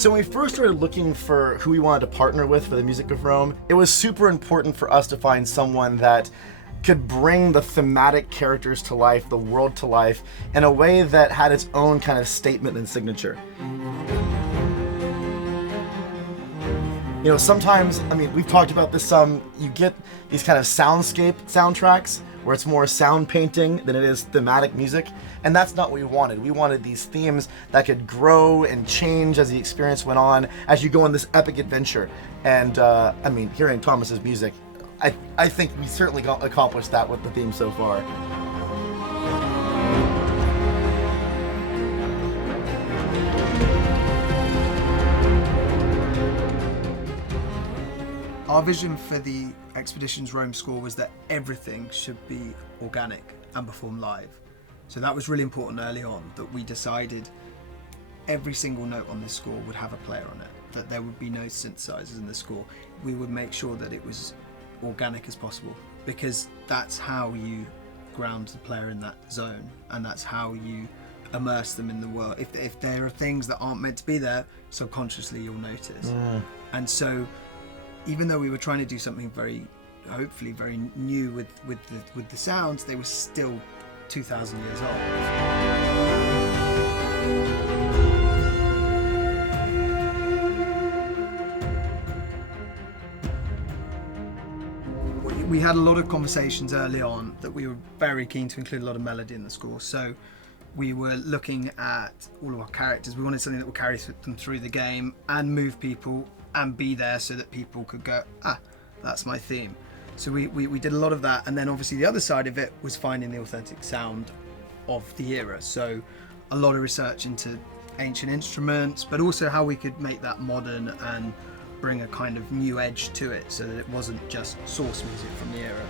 So when we first started looking for who we wanted to partner with for the music of Rome, it was super important for us to find someone that could bring the thematic characters to life, the world to life, in a way that had its own kind of statement and signature. You know, sometimes, I mean, we've talked about this some, you get these kind of soundscape soundtracks where it's more sound painting than it is thematic music, and that's not what we wanted. We wanted these themes that could grow and change as the experience went on, as you go on this epic adventure. And I mean, hearing Thomas's music, I think we certainly accomplished that with the theme so far. Our vision for the Expeditions Rome score was that everything should be organic and perform live. So that was really important early on, that we decided every single note on this score would have a player on it, that there would be no synthesizers in the score. We would make sure that it was organic as possible, because that's how you ground the player in that zone, and that's how you immerse them in the world. If there are things that aren't meant to be there, subconsciously you'll notice. And so even though we were trying to do something very, hopefully very new with the sounds, they were still 2,000 years old. We had a lot of conversations early on that we were very keen to include a lot of melody in the score. So we were looking at all of our characters. We wanted something that would carry them through the game and move people and be there so that people could go, that's my theme. So we did a lot of that, and then obviously the other side of it was finding the authentic sound of the era. So a lot of research into ancient instruments, but also how we could make that modern and bring a kind of new edge to it, so that it wasn't just source music from the era.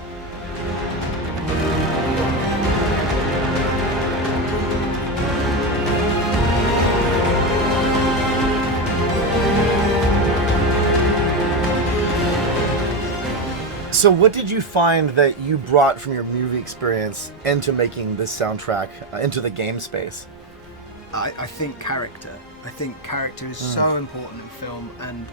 So what did you find that you brought from your movie experience into making this soundtrack, into the game space? I think character. I think character is so important in film, and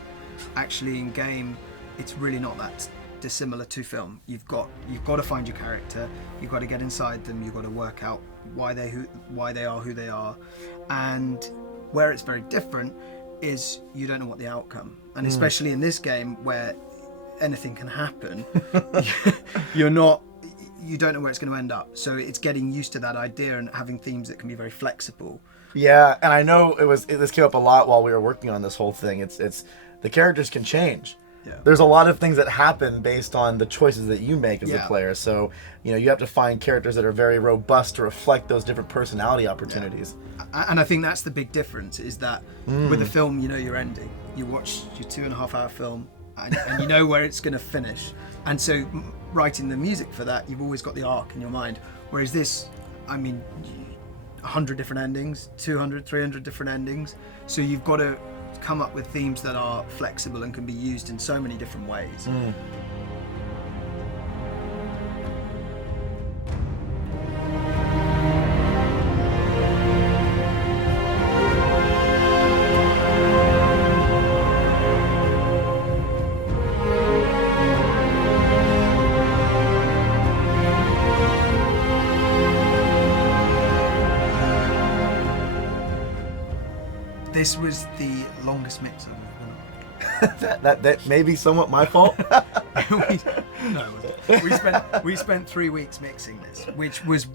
actually in game, it's really not that dissimilar to film. You've got to find your character. You've got to get inside them. You've got to work out why they are who they are, and where it's very different is you don't know what the outcome. And especially in this game where anything can happen, you don't know where it's going to end up. So it's getting used to that idea and having themes that can be very flexible. Yeah, and I know this came up a lot while we were working on this whole thing. It's the characters can change. Yeah. There's a lot of things that happen based on the choices that you make as a player. So, you know, you have to find characters that are very robust to reflect those different personality opportunities. Yeah. And I think that's the big difference, is that with a film, you know your ending. You watch your 2.5 hour film, and you know where it's going to finish. And so writing the music for that, you've always got the arc in your mind. Whereas this, I mean, 100 different endings, 200, 300 different endings. So you've got to come up with themes that are flexible and can be used in so many different ways. This was the longest mix I've ever done. that may be somewhat my fault. No, it wasn't. We spent 3 weeks mixing this, which was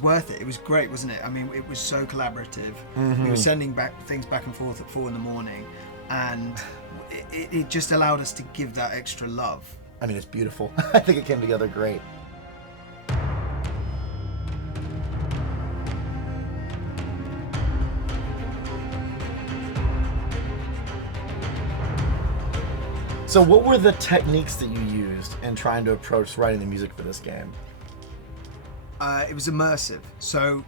worth it. It was great, wasn't it? I mean, it was so collaborative. We were sending things back and forth at 4 a.m, and it just allowed us to give that extra love. I mean, it's beautiful. I think it came together great. So what were the techniques that you used in trying to approach writing the music for this game? It was immersive. So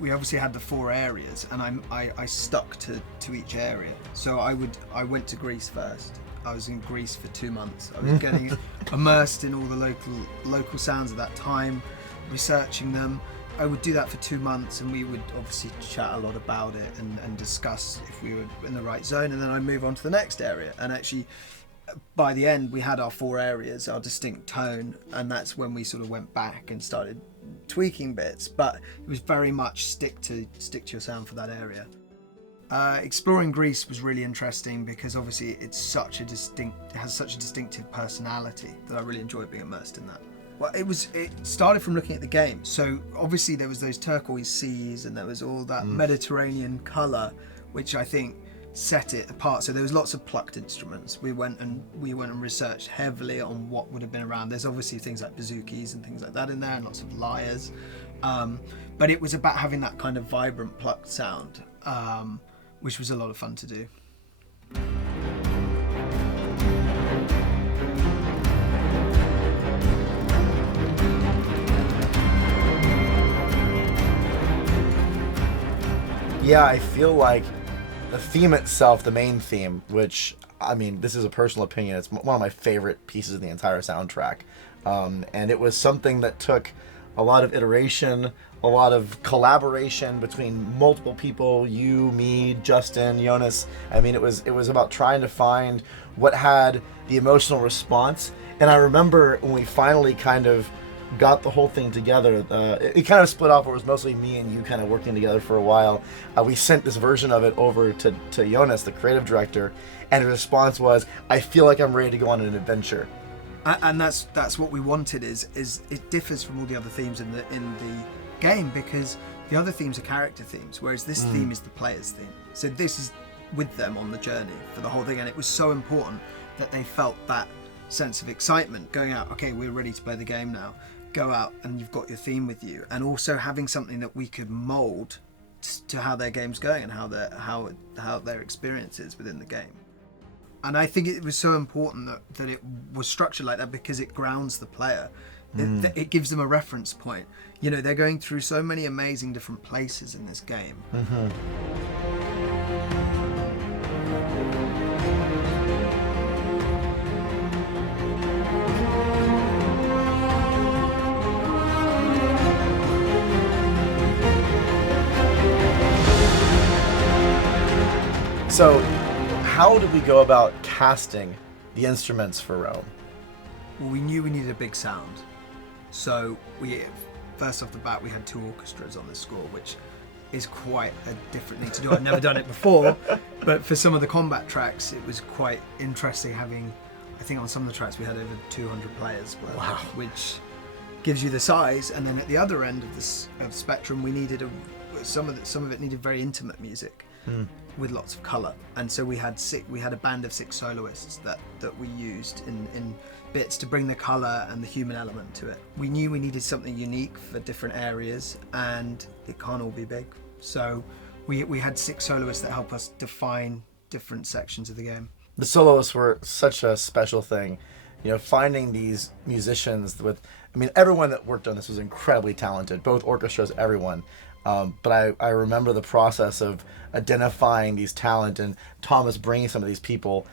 we obviously had the 4 areas, and I stuck to each area. So I went to Greece first. I was in Greece for 2 months. I was getting immersed in all the local sounds at that time, researching them. I would do that for 2 months, and we would obviously chat a lot about it and discuss if we were in the right zone, and then I'd move on to the next area. And actually, by the end, we had our 4 areas, our distinct tone, and that's when we sort of went back and started tweaking bits. But it was very much stick to your sound for that area. Exploring Greece was really interesting because obviously it has such a distinctive personality that I really enjoyed being immersed in that. Well, it started from looking at the game. So obviously there was those turquoise seas and there was all that Mediterranean colour, which I think set it apart. So there was lots of plucked instruments. We went and researched heavily on what would have been around. There's obviously things like bazookas and things like that in there, and lots of lyres. But it was about having that kind of vibrant plucked sound, which was a lot of fun to do. Yeah, I feel like the theme itself, the main theme, which, I mean, this is a personal opinion, it's one of my favorite pieces of the entire soundtrack. And it was something that took a lot of iteration, a lot of collaboration between multiple people, you, me, Justin, Jonas. I mean, it was about trying to find what had the emotional response. And I remember when we finally kind of got the whole thing together, it kind of split off where it was mostly me and you kind of working together for a while. We sent this version of it over to Jonas, the creative director, and his response was, I feel like I'm ready to go on an adventure. And that's what we wanted, is it differs from all the other themes in the game, because the other themes are character themes, whereas this theme is the player's theme. So this is with them on the journey for the whole thing, and it was so important that they felt that sense of excitement going out. Okay, we're ready to play the game now. Go out and you've got your theme with you, and also having something that we could mold to how their game's going and how their experience is within the game. And I think it was so important that it was structured like that, because it grounds the player. It gives them a reference point. You know, they're going through so many amazing different places in this game. So, how did we go about casting the instruments for Rome? Well, we knew we needed a big sound. So first off the bat, we had 2 orchestras on this score, which is quite a different thing to do. I've never done it before, but for some of the combat tracks, it was quite interesting having, I think on some of the tracks we had over 200 players. Wow. Which gives you the size. And then at the other end of the spectrum, we needed some of it needed very intimate music. With lots of colour, and so we had a band of 6 soloists that we used in bits to bring the colour and the human element to it. We knew we needed something unique for different areas, and it can't all be big. So we had 6 soloists that help us define different sections of the game. The soloists were such a special thing, you know, finding these musicians with, I mean, everyone that worked on this was incredibly talented, both orchestras, everyone. But I remember the process of identifying these talent and Thomas bringing some of these people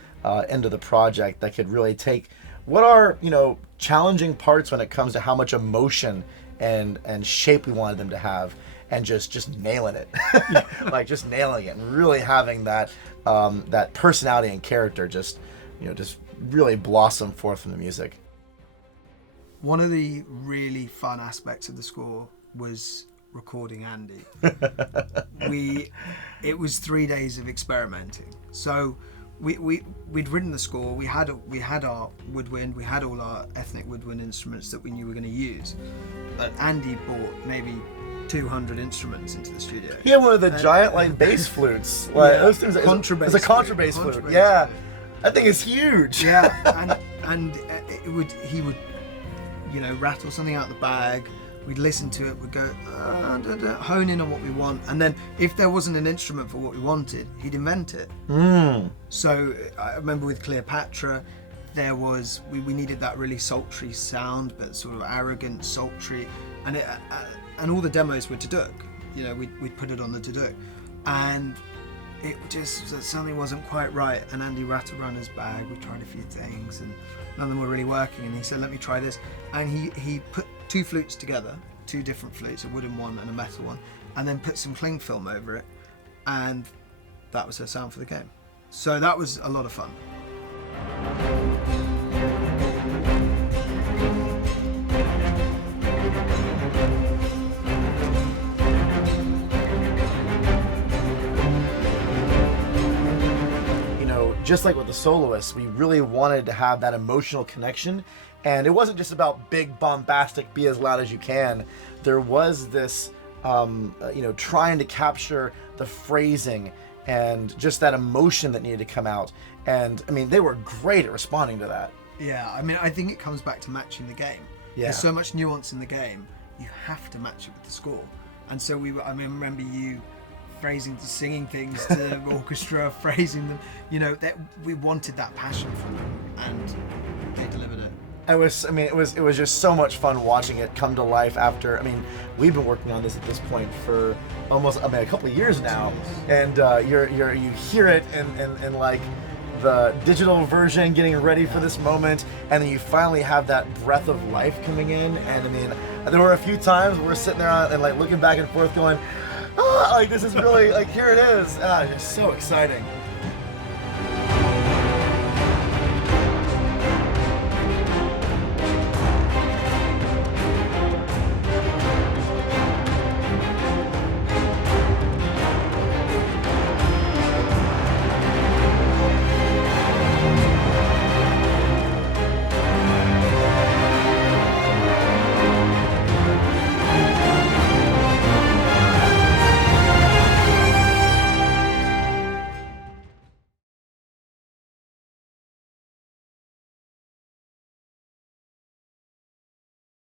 into the project that could really take what are, you know, challenging parts when it comes to how much emotion and shape we wanted them to have, and just nailing it. Like just nailing it and really having that that personality and character just really blossom forth from the music. One of the really fun aspects of the score was recording Andy. It was 3 days of experimenting. So we'd written the score. We had our woodwind. We had all our ethnic woodwind instruments that we knew we were going to use. But Andy brought maybe 200 instruments into the studio. He had one of the giant like bass flutes. Like yeah, those things. It's a contrabass flute. Yeah, I think it's huge. Yeah, and he would rattle something out the bag. We'd listen to it, we'd go, hone in on what we want. And then if there wasn't an instrument for what we wanted, he'd invent it. So I remember with Cleopatra, we needed that really sultry sound, but sort of arrogant, sultry. And all the demos were duduk. You know, we'd put it on the duduk. And it just, something wasn't quite right. And Andy rattled around his bag, we tried a few things, and none of them were really working. And he said, let me try this. And he put 2 flutes together 2 different flutes, a wooden one and a metal one, and then put some cling film over it, and that was her sound for the game. So that was a lot of fun. Just like with the soloists, we really wanted to have that emotional connection, and it wasn't just about big, bombastic, be as loud as you can. There was this, trying to capture the phrasing and just that emotion that needed to come out. And I mean, they were great at responding to that. Yeah, I mean, I think it comes back to matching the game. Yeah. There's so much nuance in the game, you have to match it with the score. And so I remember you phrasing to singing things to the orchestra, phrasing them, that we wanted that passion from them, and they delivered it. It was just so much fun watching it come to life after, we've been working on this at this point for almost, a couple of years now, and you hear it in like the digital version getting ready for this moment, and then you finally have that breath of life coming in, and there were a few times we're sitting there and like looking back and forth going, like this is really, like here it is. It's so exciting.